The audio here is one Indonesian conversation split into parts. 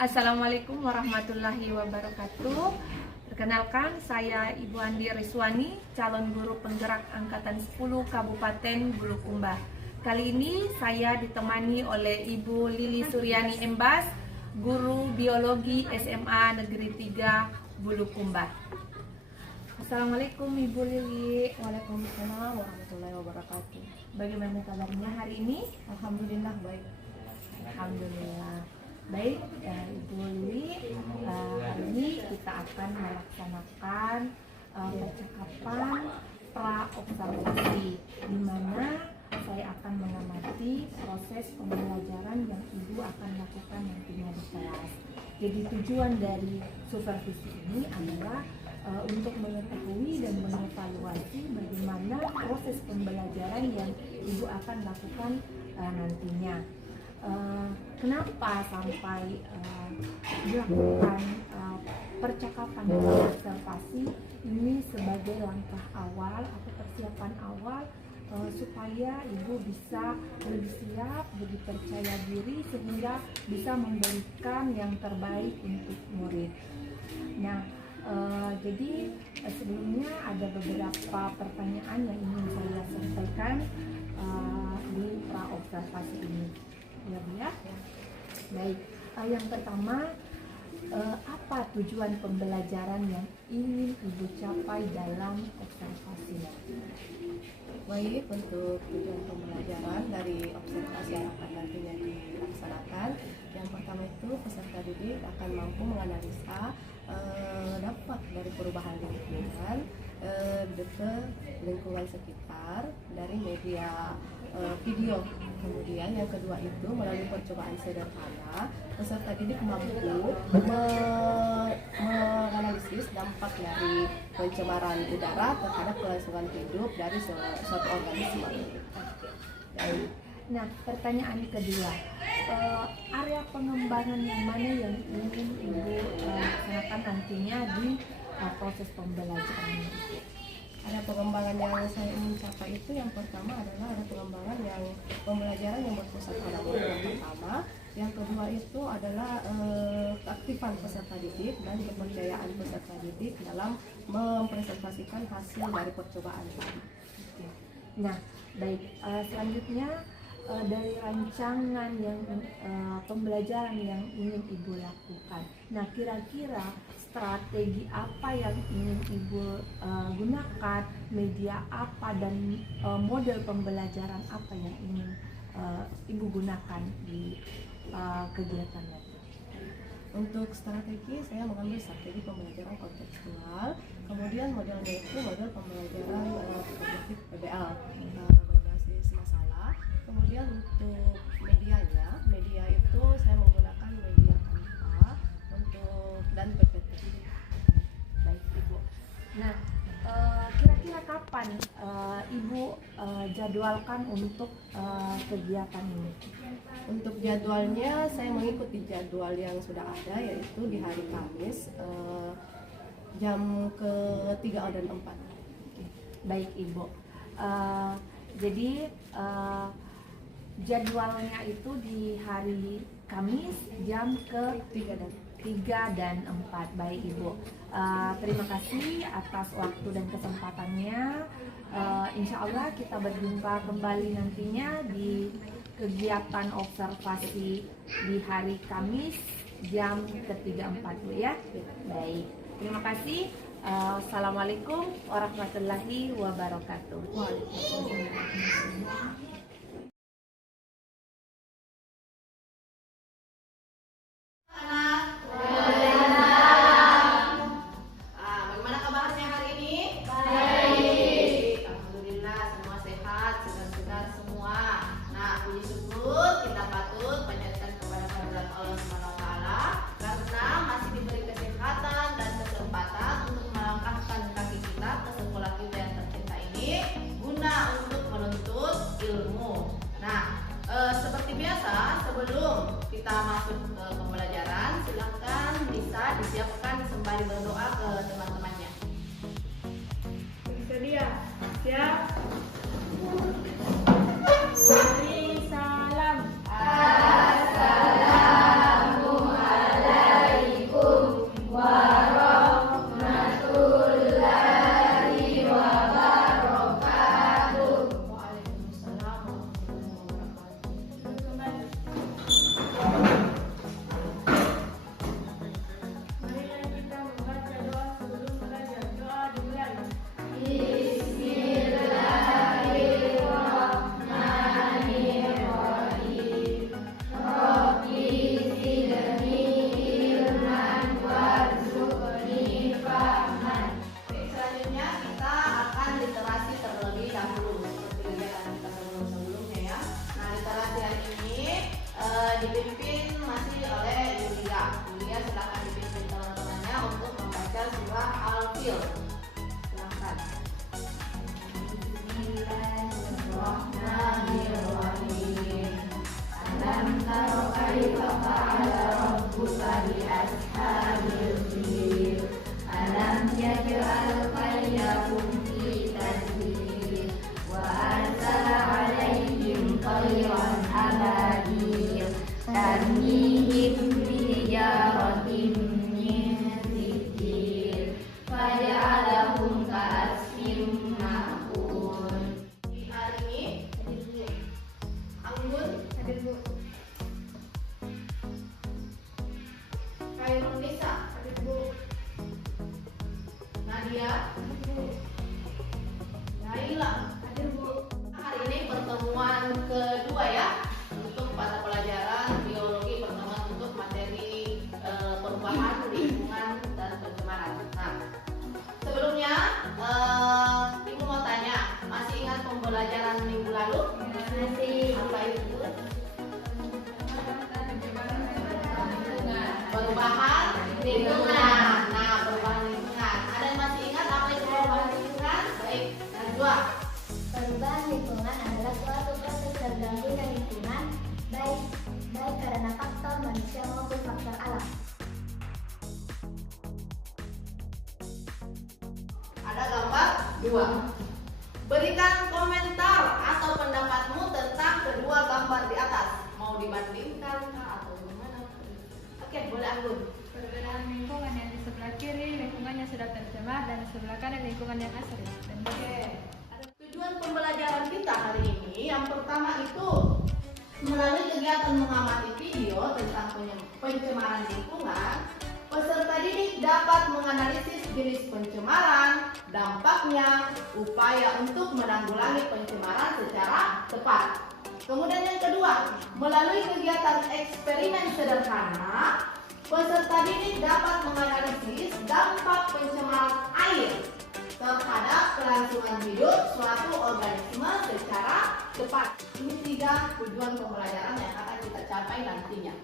Assalamualaikum warahmatullahi wabarakatuh. Perkenalkan, saya Ibu Andi Riswani, calon guru penggerak Angkatan 10 Kabupaten Bulukumba. Kali ini saya ditemani oleh Ibu Lili Suryani Embas, guru biologi SMA Negeri 3 Bulukumba. Assalamualaikum Ibu Lili. Waalaikumsalam warahmatullahi wabarakatuh. Bagaimana kabarnya hari ini? Alhamdulillah baik. Alhamdulillah. Baik, Ibu Lili, hari ini kita akan melaksanakan percakapan pra-observasi, di mana saya akan mengamati proses pembelajaran yang Ibu akan lakukan nantinya di kelas. Jadi tujuan dari supervisi ini adalah untuk mengetahui dan mengevaluasi bagaimana proses pembelajaran yang Ibu akan lakukan nantinya. Kenapa sampai dilakukan percakapan dan observasi ini sebagai langkah awal atau persiapan awal supaya Ibu bisa lebih siap, lebih percaya diri sehingga bisa memberikan yang terbaik untuk murid. Nah, jadi sebelumnya ada beberapa pertanyaan yang ingin saya sampaikan di pra-observasi ini. Ya. Baik, yang pertama, apa tujuan pembelajaran yang ingin Ibu capai dalam observasi? Baik, untuk tujuan pembelajaran dari observasi yang akan nantinya dilaksanakan, yang pertama itu peserta didik akan mampu menganalisa dampak dari perubahan lingkungan ke lingkungan sekitar dari media video. Kemudian yang kedua itu melalui percobaan sederhana, peserta didik mampu menganalisis dampak dari pencemaran udara terhadap kelangsungan hidup dari suatu organisme. Nah, pertanyaan kedua, area pengembangan yang mana yang ingin Ibu laksanakan nantinya di proses pembelajaran? Ada pengembangan yang saya ingin capai itu, yang pertama adalah ada pengembangan yang pembelajaran yang berpusat pada modul yang pertama, yang kedua itu adalah keaktifan peserta didik dan kepercayaan peserta didik dalam mempresentasikan hasil dari percobaan tadi. Nah, baik, selanjutnya dari rancangan yang pembelajaran yang ingin Ibu lakukan. Nah, kira-kira strategi apa yang ingin Ibu gunakan, media apa, dan model pembelajaran apa yang ingin Ibu gunakan di kegiatan nanti? Untuk strategi, saya mengambil strategi pembelajaran kontekstual, kemudian modelnya itu model pembelajaran kognitif PBL berbasis masalah. Kemudian untuk media itu saya menggunakan media Canva dan PPT. Baik Ibu. Nah, kira-kira kapan Ibu jadwalkan untuk kegiatan ini? Untuk jadwalnya saya mengikuti jadwal yang sudah ada, yaitu di hari Kamis jam ke-3 dan 4. Baik Ibu. Jadi jadwalnya itu di hari Kamis jam ke-3 dan 4. Baik Ibu. Terima kasih atas waktu dan kesempatannya. Insya Allah kita berjumpa kembali nantinya di kegiatan observasi di hari Kamis jam ke-3, 4 ya. Baik. Terima kasih. Assalamualaikum warahmatullahi wabarakatuh. Waalaikumsalam. Seperti biasa, sebelum kita masuk ke pembelajaran, silakan bisa disiapkan sembari berdoa ke teman-temannya. Bersedia? Siap? Mari salam. Assalamualaikum. Fil. Silakan. Bismillahirrahmanirrahim. Alam tara kaifa fa'ala rabbuka bi ashabil fil. Alam yaj'al kaydakum fi tadbir wa arsala 'alaihim tayran ababil tarmihim bijaratin min sijil faja'alahum ka'asfin ma'kul. Hari ini Anggun hadir Bu. Khairun Nisa hadir Bu. Nadia hadir Bu. Naila hadir Bu. Hari ini pertemuan kedua ya untuk pada pelajaran biologi pertemuan untuk materi perubahan lingkungan dan pencemaran. Nah, sebelumnya Ibu mau tanya, masih ingat pembelajaran minggu lalu? Masih. Apa itu? Perubahan lingkungan. Nah, perubahan lingkungan. Ada yang masih ingat apa itu perubahan lingkungan? Baik, Najwa. Perubahan lingkungan adalah suatu proses terganggunya lingkungan, baik karena faktor manusia maupun faktor alam. Ada gambar 2. Berikan komentar atau pendapatmu tentang kedua gambar di atas. Mau dibandingkan kah atau bagaimana? Oke, boleh Anggun. Perbedaan lingkungan yang di sebelah kiri lingkungannya sudah tercemar dan di sebelah kanan lingkungan yang asri. Oke. Tujuan pembelajaran kita hari ini yang pertama itu melalui kegiatan mengamati video tentang pencemaran lingkungan, peserta didik dapat menganalisis jenis pencemaran, dampaknya, upaya untuk menanggulangi pencemaran secara tepat. Kemudian yang kedua, melalui kegiatan eksperimen sederhana, peserta didik dapat menganalisis dampak pencemaran air terhadap kelangsungan hidup suatu organisme secara cepat. Ini 3 tujuan pembelajaran yang akan kita capai nantinya.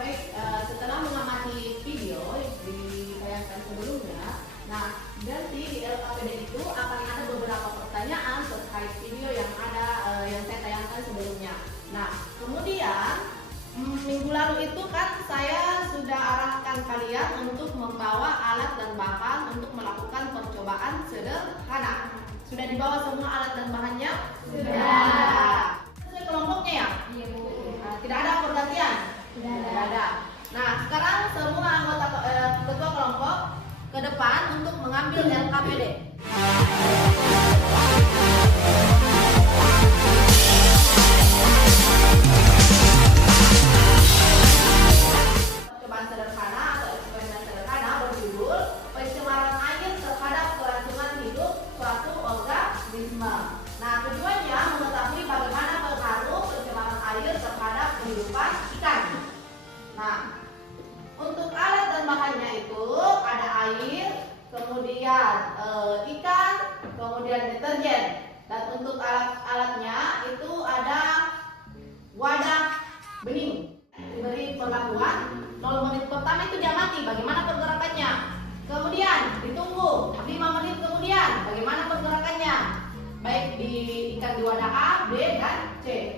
Baik, setelah mengamati video yang ditayangkan sebelumnya, nah nanti di LKPD itu akan ada beberapa pertanyaan terkait video yang ada yang saya tayangkan sebelumnya. Nah, kemudian minggu lalu itu kan saya sudah arahkan kalian untuk membawa alat dan bahan untuk melakukan percobaan sederhana. Sudah dibawa semua alat dan bahannya? Sudah. Sesuai kelompoknya ya? Iya Bu. Tidak ada pergantian? Tidak ada. Nah, sekarang semua anggota ketua kelompok ke depan untuk mengambil LKPD. Percobaan sederhana atau eksperimen sederhana berjudul pencemaran air terhadap kelangsungan hidup suatu organisme. Nah, tujuannya mengetahui bagaimana pengaruh pencemaran air terhadap kehidupan ikan. Nah, untuk alat dan bahannya itu ada air, kemudian ikan, kemudian deterjen. Dan untuk alat-alatnya itu ada wadah bening. Diberi perlakuan 0 menit pertama itu dia mati, bagaimana pergerakannya. Kemudian ditunggu 5 menit kemudian bagaimana pergerakannya. Baik di ikan di wadah A, B, dan C.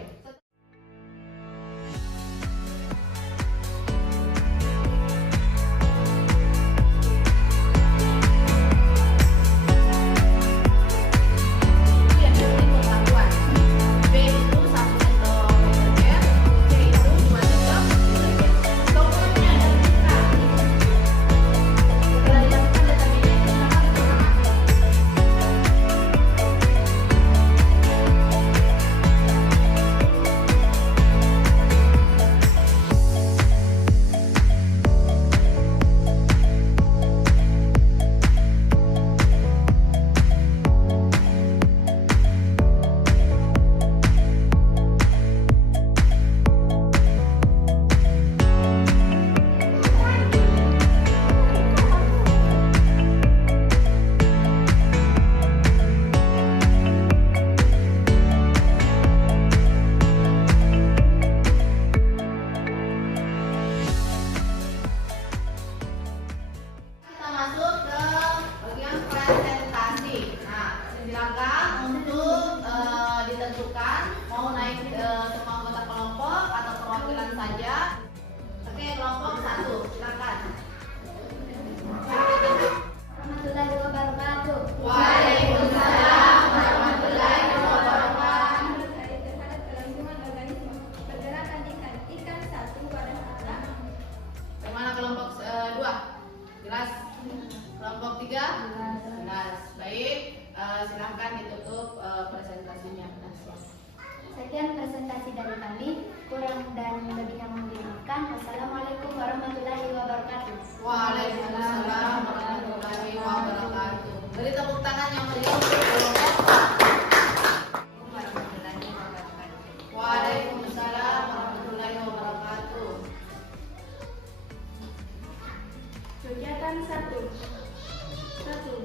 Kegiatan 1.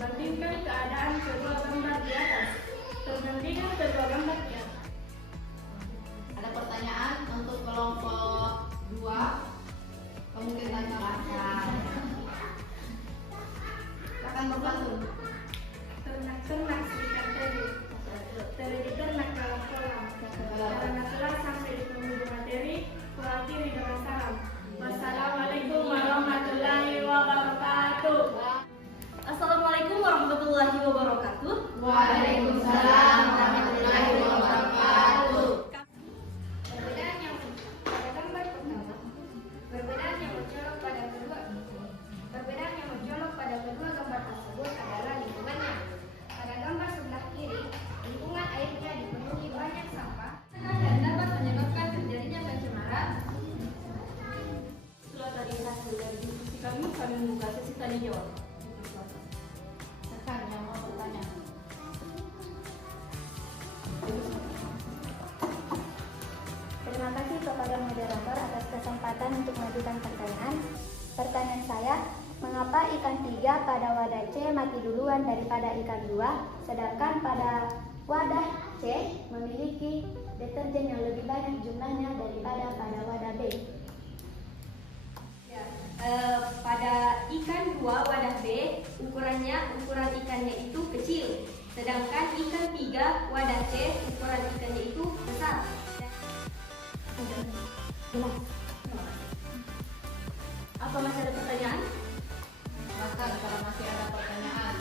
Bandingkan keadaan kedua gambar di atas. Perbandingan kedua gambar di atas. Ada pertanyaan untuk kelompok 2. Kemungkinan silakan. Silakan membantu. Ternak-ternak serikat teri. Teri diternak dalam kolam. Karena telah sampai di penghujung materi, kuakhiri dengan salam. Wassalamualaikum warahmatullahi wabarakatuh. Assalamualaikum warahmatullahi wabarakatuh. Waalaikumsalam warahmatullahi wabarakatuh. Perbedaan yang pada gambar pertama, perbedaan yang mencolok pada kedua gambar tersebut adalah lingkungannya. Pada gambar sebelah kiri, lingkungan airnya dipenuhi banyak sampah Dan dapat menyebabkan terjadinya pencemaran. Setelah tadi hasil dari diskusi kami membuka sesi tanya jawab. Silakan yang mau bertanya. Terima kasih kepada moderator atas kesempatan untuk mengajukan pertanyaan. Pertanyaan saya, mengapa ikan 3 pada wadah C mati duluan daripada ikan 2, sedangkan pada wadah C memiliki deterjen yang lebih banyak jumlahnya daripada pada wadah B? Pada ikan 2 wadah B, ukuran ikannya itu kecil. Sedangkan ikan 3 wadah C, ukuran ikannya itu besar. Apa masih ada pertanyaan? Silakan kalau masih ada pertanyaan.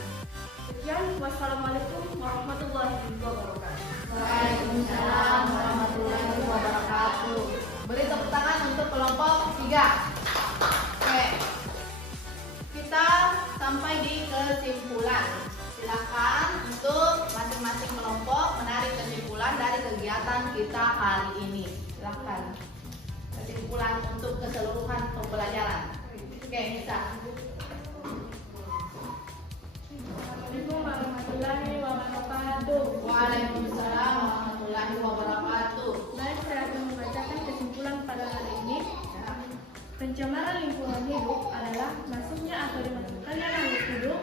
Sekian, wassalamualaikum warahmatullahi wabarakatuh. Waalaikumsalam warahmatullahi wabarakatuh. Beri tepuk tangan untuk kelompok 3. Oke. Kita sampai di kesimpulan. Silakan untuk masing-masing kelompok menarik kesimpulan dari kegiatan kita hari ini. Silakan. Kesimpulan untuk keseluruhan pembelajaran. Oke, bisa. Assalamualaikum warahmatullahi wabarakatuh. Waalaikumsalam warahmatullahi wabarakatuh. Baik, saya akan membacakan kesimpulan pada hari ini. Pencemaran lingkungan hidup adalah masuknya atau dimasukkannya makhluk hidup,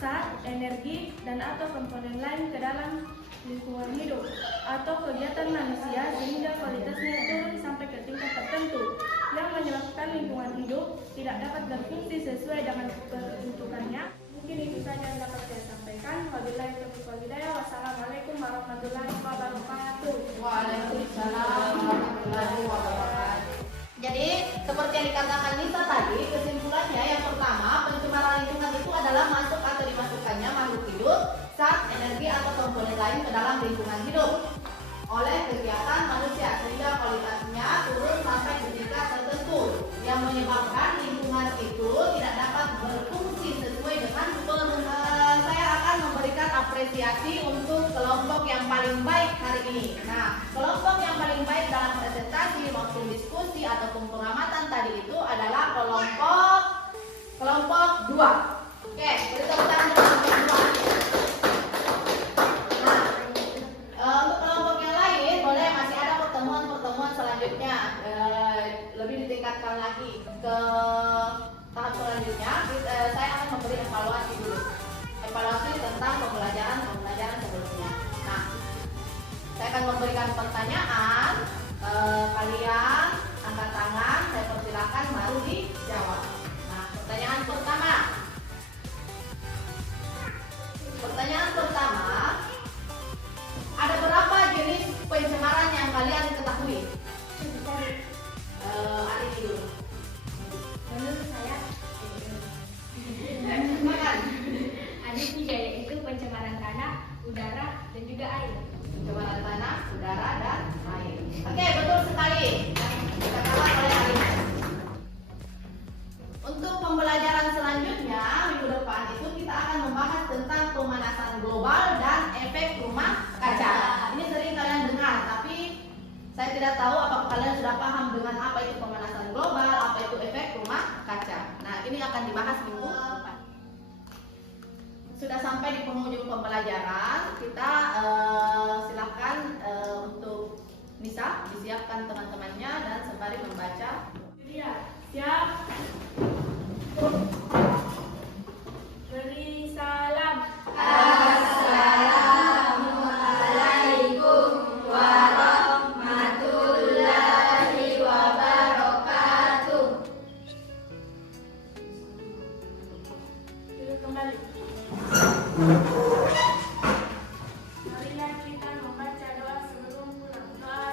zat, energi, dan atau komponen lain ke dalam lingkungan hidup atau kegiatan manusia sehingga kualitasnya turun sampai ke tingkat tertentu yang menyebabkan lingkungan hidup tidak dapat berfungsi sesuai dengan peruntukannya. Mungkin itu saja yang dapat saya sampaikan. Wabillahi taufiq wal hidayah. Wassalamualaikum warahmatullahi wabarakatuh. Waalaikumsalam warahmatullahi wabarakatuh. Jadi seperti yang dikatakan Nisa tadi, kesimpulannya yang pertama, pencemaran lingkungan itu adalah masuk atau dimasukkannya makhluk hidup, zat, energi atau komponen lain ke dalam lingkungan hidup oleh kegiatan manusia sehingga kualitasnya turun sampai ke tingkat tertentu yang menyebabkan lingkungan itu tidak dapat berfungsi sesuai dengan saya akan memberikan apresiasi untuk kelompok yang paling baik hari ini. Nah, kelompok yang paling baik dalam presentasi maupun diskusi ataupun pengamatan tadi itu adalah kelompok 2. Oke, beri tepuk tangan untuk kelompok 2. Nah, untuk kelompok yang lain boleh masih ada pertemuan selanjutnya, lebih ditingkatkan lagi ke tahap selanjutnya. Saya akan memberi evaluasi dulu, evaluasi tentang pembelajaran sebelumnya. Nah, saya akan memberikan pertanyaan, kalian angkat tangan, saya persilakan baru dijawab. Nah, pertanyaan pertama. Ada berapa jenis pencemaran yang kalian ketahui? Adik dulu. Menurut saya, Silakan. Ada 3, yaitu pencemaran tanah, udara, dan juga air. Pencemaran tanah, udara, dan air. Oke, betul sekali. Dikatakan oleh Alina. Untuk pembelajaran selanjutnya minggu depan itu kita akan membahas tentang pemanasan global dan efek rumah kaca. Ini sering kalian dengar, tapi saya tidak tahu apakah kalian sudah paham dengan apa itu pemanasan global, apa itu efek rumah kaca. Nah, ini akan dibahas minggu depan. Sudah sampai di penghujung pembelajaran, kita silakan untuk Nisa disiapkan teman-temannya dan sembari membaca. Siap. kembali. Marilah kita membaca doa sebelum pulang. Doa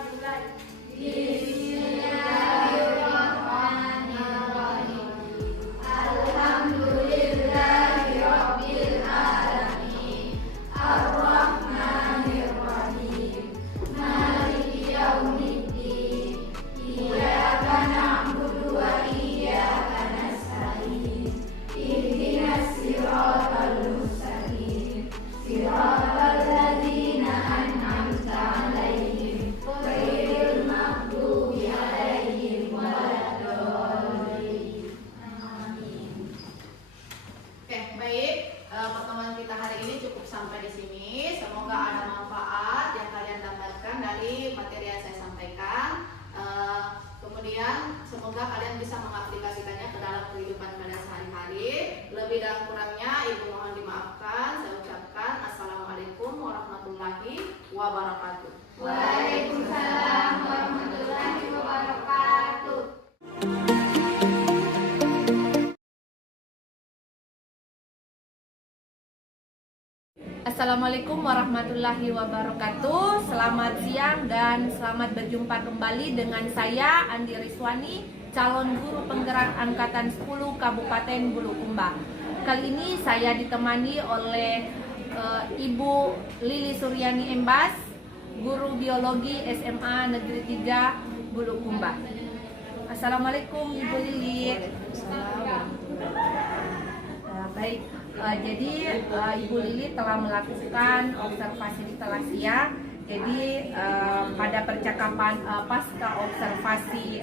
dimulai. Oke, baik. Pertemuan kita hari ini cukup sampai di sini. Semoga ada manfaat yang kalian dapatkan dari materi yang saya sampaikan. Kemudian semoga kalian bisa mengaplikasikannya ke dalam kehidupan pada sehari-hari. Lebih dan kurangnya Ibu mohon dimaafkan. Saya ucapkan Assalamualaikum warahmatullahi wabarakatuh. Waalaikumsalam warahmatullahi wabarakatuh. Assalamualaikum warahmatullahi wabarakatuh. Selamat siang dan selamat berjumpa kembali dengan saya Andi Riswani, calon guru penggerak angkatan 10 Kabupaten Bulukumba. Kali ini saya ditemani oleh Ibu Lili Suryani Embas, guru biologi SMA Negeri 3 Bulukumba. Assalamualaikum Ibu Lili. Baik. Jadi Ibu Lili telah melakukan observasi di Thalassia. Jadi pada percakapan pasca observasi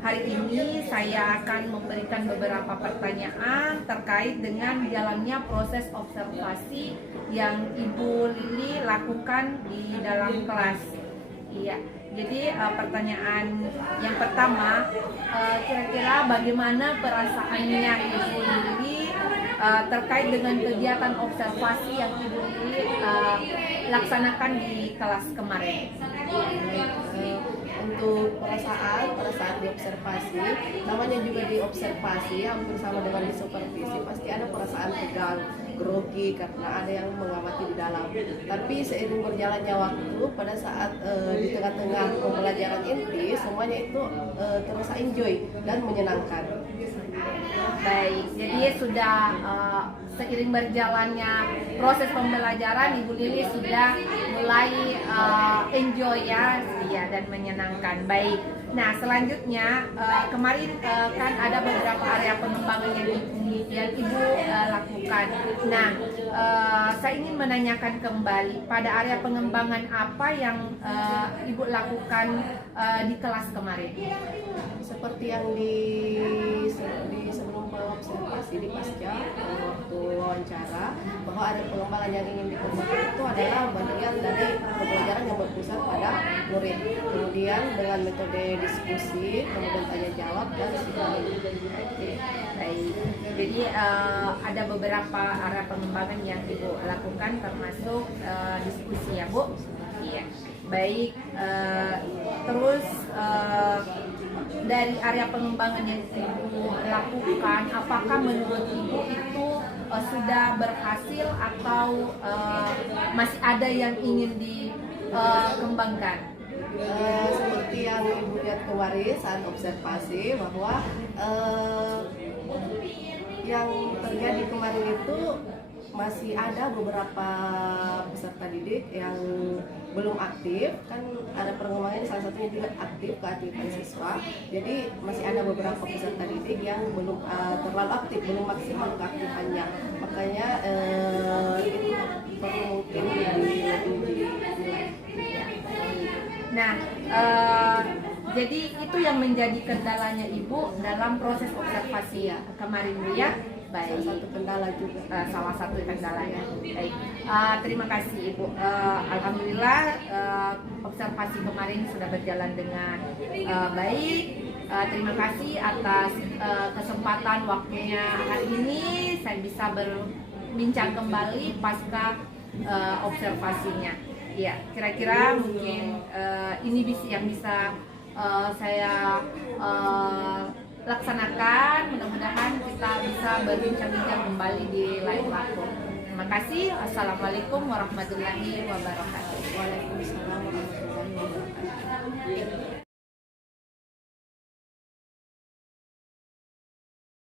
hari ini saya akan memberikan beberapa pertanyaan terkait dengan jalannya proses observasi yang Ibu Lili lakukan di dalam kelas. Iya. Jadi pertanyaan yang pertama, kira-kira bagaimana perasaannya Ibu Lili terkait dengan kegiatan observasi yang Ibu Lili laksanakan di kelas kemarin? Untuk perasaan pada saat diobservasi, namanya juga diobservasi, hampir sama dengan di supervisi, pasti ada perasaan tegang, grogi karena ada yang mengamati di dalam. Tapi seiring berjalannya waktu, pada saat di tengah-tengah pembelajaran inti, semuanya itu terasa enjoy dan menyenangkan. Baik, jadi sudah seiring berjalannya proses pembelajaran, Ibu Lili sudah mulai enjoy ya dan menyenangkan. Baik, nah selanjutnya kemarin kan ada beberapa area pengembangan yang Ibu lakukan. Nah, saya ingin menanyakan kembali pada area pengembangan apa yang Ibu lakukan di kelas kemarin? Seperti yang di sebelum observasi di pasca waktu wawancara, bahwa ada pengembangan yang ingin dikembangkan itu adalah bagian dari pembelajaran yang berpusat pada murid. Kemudian dengan metode diskusi, kemudian tanya jawab dan simulasi. Baik, jadi ada beberapa area pengembangan yang Ibu lakukan termasuk diskusi ya Bu? Iya. Baik, terus dari area pengembangan yang Ibu lakukan, apakah menurut Ibu itu sudah berhasil atau masih ada yang ingin dikembangkan? Seperti yang Ibu lihat kemarin saat observasi, bahwa yang terjadi kemarin itu masih ada beberapa peserta didik yang belum aktif, kan ada pengembangan salah satunya juga aktif, keaktifan siswa. Jadi masih ada beberapa peserta didik yang belum terlalu aktif, belum maksimal keaktifannya. Makanya itu perlu mungkin lebih. Nah, jadi itu yang menjadi kendalanya Ibu dalam proses observasi ya kemarin Bu ya. Baik. Salah satu kendala juga. Salah satu kendalanya. Baik. Terima kasih Ibu. Alhamdulillah observasi kemarin sudah berjalan dengan baik. Terima kasih atas kesempatan waktunya hari ini. Saya bisa berbincang kembali pasca observasinya. Ya, kira-kira mungkin ini yang bisa saya laksanakan. Mudah-mudahan kita bisa berbincang-bincang kembali di lain waktu. Terima kasih. Assalamualaikum warahmatullahi wabarakatuh. Waalaikumsalam warahmatullahi wabarakatuh.